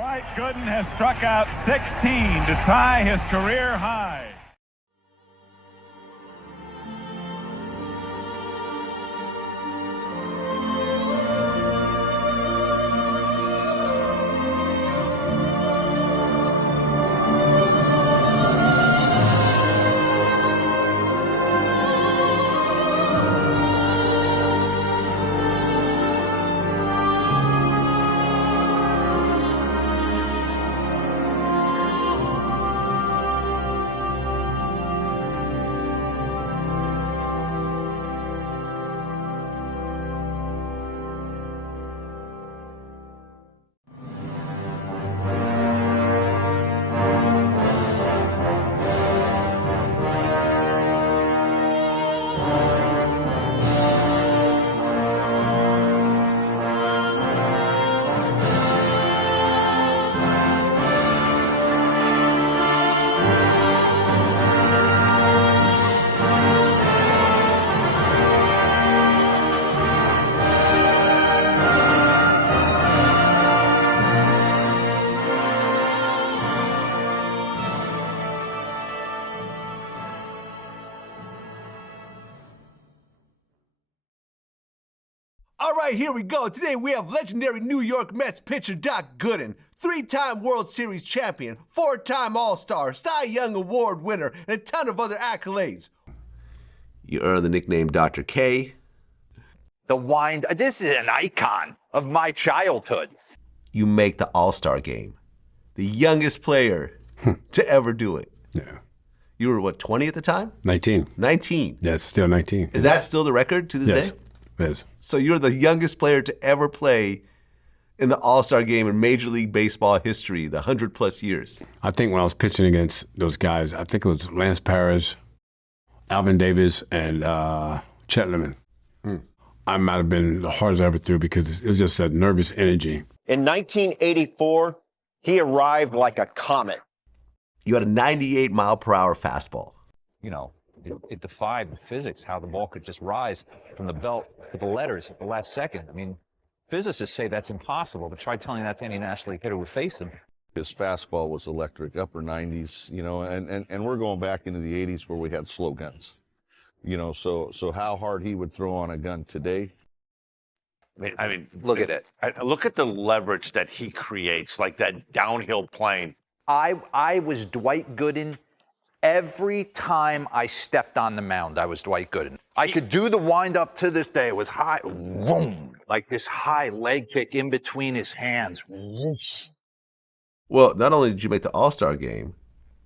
Dwight Gooden has struck out 16 to tie his career high. All right, here we go. Today we have legendary New York Mets pitcher Doc Gooden, three-time World Series champion, four-time All-Star, Cy Young Award winner, and a ton of other accolades. You earned the nickname Dr. K. This is an icon of my childhood. You make the All-Star game. The youngest player to ever do it. Yeah. You were, what, 20 at the time? 19. 19. Yes, still 19. Is that still the record to this Yes. day? Yes. So you're the youngest player to ever play in the All-Star game in Major League Baseball history, the 100-plus years. I think when I was pitching against those guys, I think it was Lance Parrish, Alvin Davis, and Chet Lemon. I might have been the hardest I ever threw because it was just that nervous energy. In 1984, he arrived like a comet. You had a 98-mile-per-hour fastball. You know, it defied physics how the ball could just rise from the belt to the letters at the last second. I mean, physicists say that's impossible, but try telling that to any National League hitter who faced him. His fastball was electric, upper 90s, you know, and we're going back into the 80s where we had slow guns. You know, so how hard he would throw on a gun today. I mean, look at it. Look at the leverage that he creates, like that downhill plane. I was Dwight Gooden. Every time I stepped on the mound, I was Dwight Gooden. I could do the windup to this day. It was high, boom, like this high leg kick in between his hands. Well, not only did you make the All-Star game,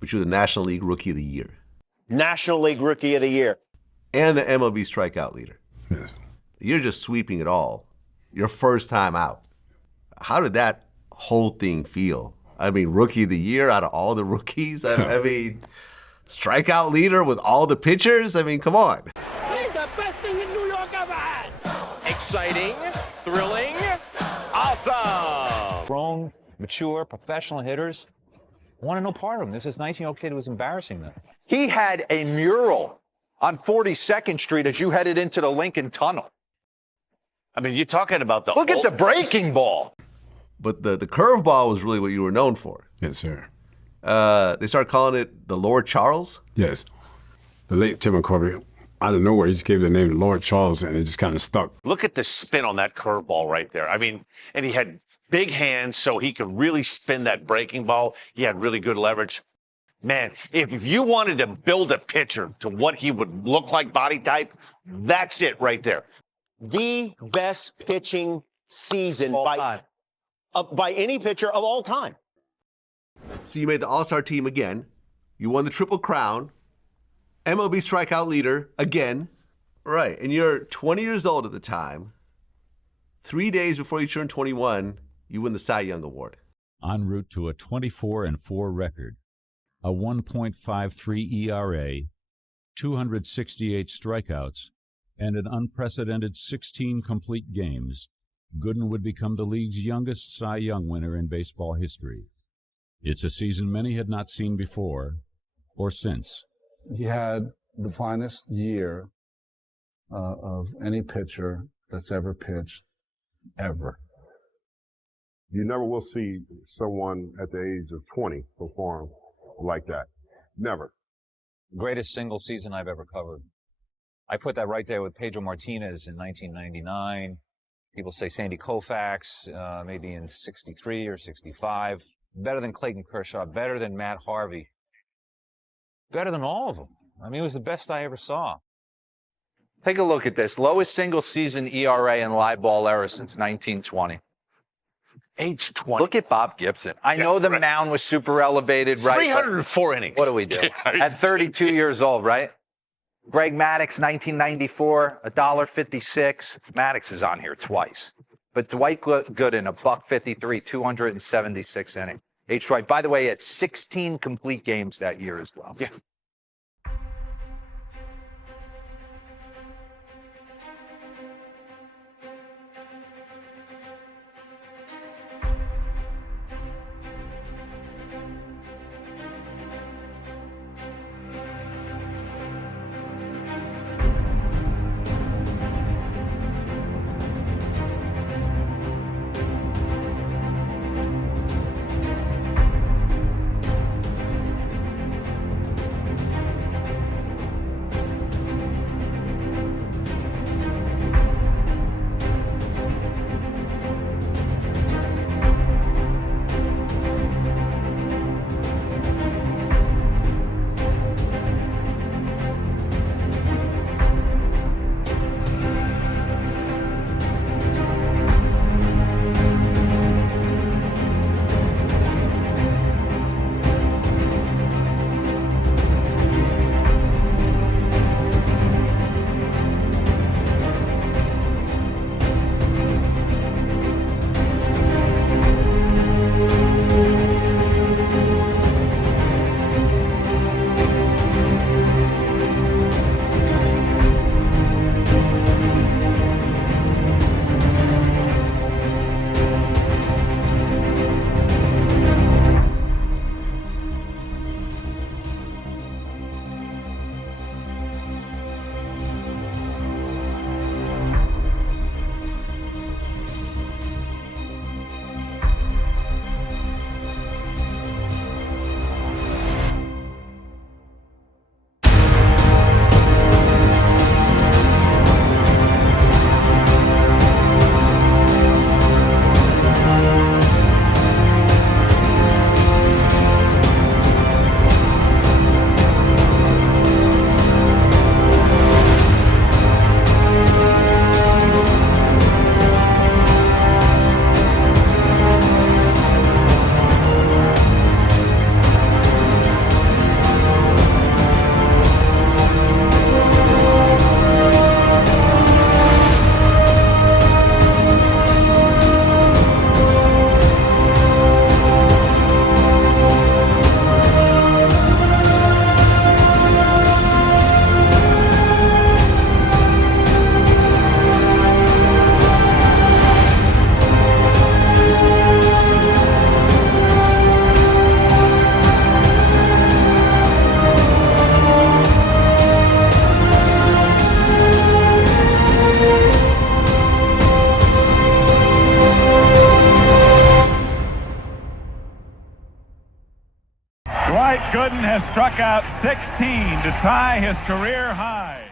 but you were the National League Rookie of the Year. National League Rookie of the Year. And the MLB strikeout leader. Yes. You're just sweeping it all. Your first time out. How did that whole thing feel? I mean, Rookie of the Year out of all the rookies? I mean, strikeout leader with all the pitchers? I mean, come on. He's the best thing in New York ever had. Exciting, thrilling, awesome. Grown, mature, professional hitters wanted no part of him. This is 19-year-old kid who was embarrassing them. He had a mural on 42nd Street as you headed into the Lincoln Tunnel. I mean, you're talking about the Look at the breaking ball. But the curveball was really what you were known for. Yes, sir. They started calling it the Lord Charles. Yes. The late Tim McCorvey, out of nowhere, he just gave the name Lord Charles, and it just kind of stuck. Look at the spin on that curveball right there. I mean, and he had big hands, so he could really spin that breaking ball. He had really good leverage. Man, if you wanted to build a pitcher to what he would look like body type, that's it right there. The best pitching season by any pitcher of all time. So you made the All-Star team again. You won the Triple Crown. MLB strikeout leader again. Right, and you're 20 years old at the time. 3 days before you turn 21, you win the Cy Young Award. En route to a 24-4 record, a 1.53 ERA, 268 strikeouts, and an unprecedented 16 complete games, Gooden would become the league's youngest Cy Young winner in baseball history. It's a season many had not seen before or since. He had the finest year of any pitcher that's ever pitched, ever. You never will see someone at the age of 20 perform like that. Never. Greatest single season I've ever covered. I put that right there with Pedro Martinez in 1999. People say Sandy Koufax, maybe in 63 or 65. Better than Clayton Kershaw, better than Matt Harvey. Better than all of them. I mean, it was the best I ever saw. Take a look at this. Lowest single season ERA in live ball era since 1920. Age 20. Look at Bob Gibson. I know the mound was super elevated, right? 304 innings. What do we do? At 32 years old, right? Greg Maddux, 1994, $1.56. Maddux is on here twice. But Dwight Gooden, $1.53, 276 innings. H. Dwight, by the way, had 16 complete games that year as well. Yeah. Gooden has struck out 16 to tie his career high.